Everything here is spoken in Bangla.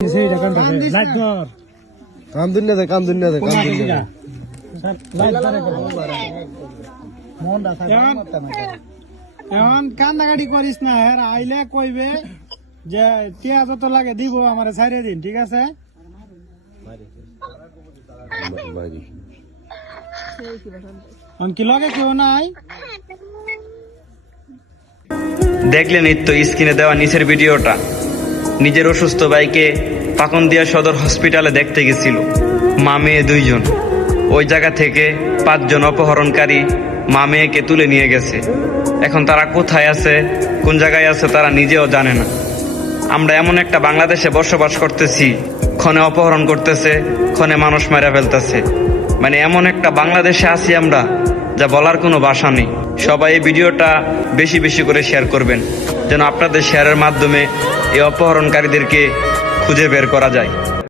এখন কান্দাকাটি করিস না, হ্যাঁ আইলে কইবে যে টিয়া যত লাগে দিব আমার ছাড়িয়ে দিন, ঠিক আছে? কি লগে কেউ নাই? দেখলেন এই তো স্ক্রিনে দেওয়া নিচের ভিডিওটা। নিজের অসুস্থ ভাইকে পাকুন্দিয়া সদর হসপিটালে দেখতে গেছিল মা মেয়ে দুইজন। ওই জায়গা থেকে 5 জন অপহরণকারী মা মেয়েকে তুলে নিয়ে গেছে। এখন তারা কোথায় আছে, কোন জায়গায় আছে তারা নিজেও জানে না। আমরা এমন একটা বাংলাদেশে বসবাস করতেছি, ক্ষণে অপহরণ করতেছে, ক্ষণে মানুষ মেরে ফেলতেছে। মানে এমন একটা বাংলাদেশে আছি আমরা, যা বলার কোনো ভাষা নেই। সবাই এই ভিডিওটা বেশি বেশি করে শেয়ার করবেন, যেন আপনাদের শেয়ারের মাধ্যমে এই অপহরণকারীদেরকে খুঁজে বের করা যায়।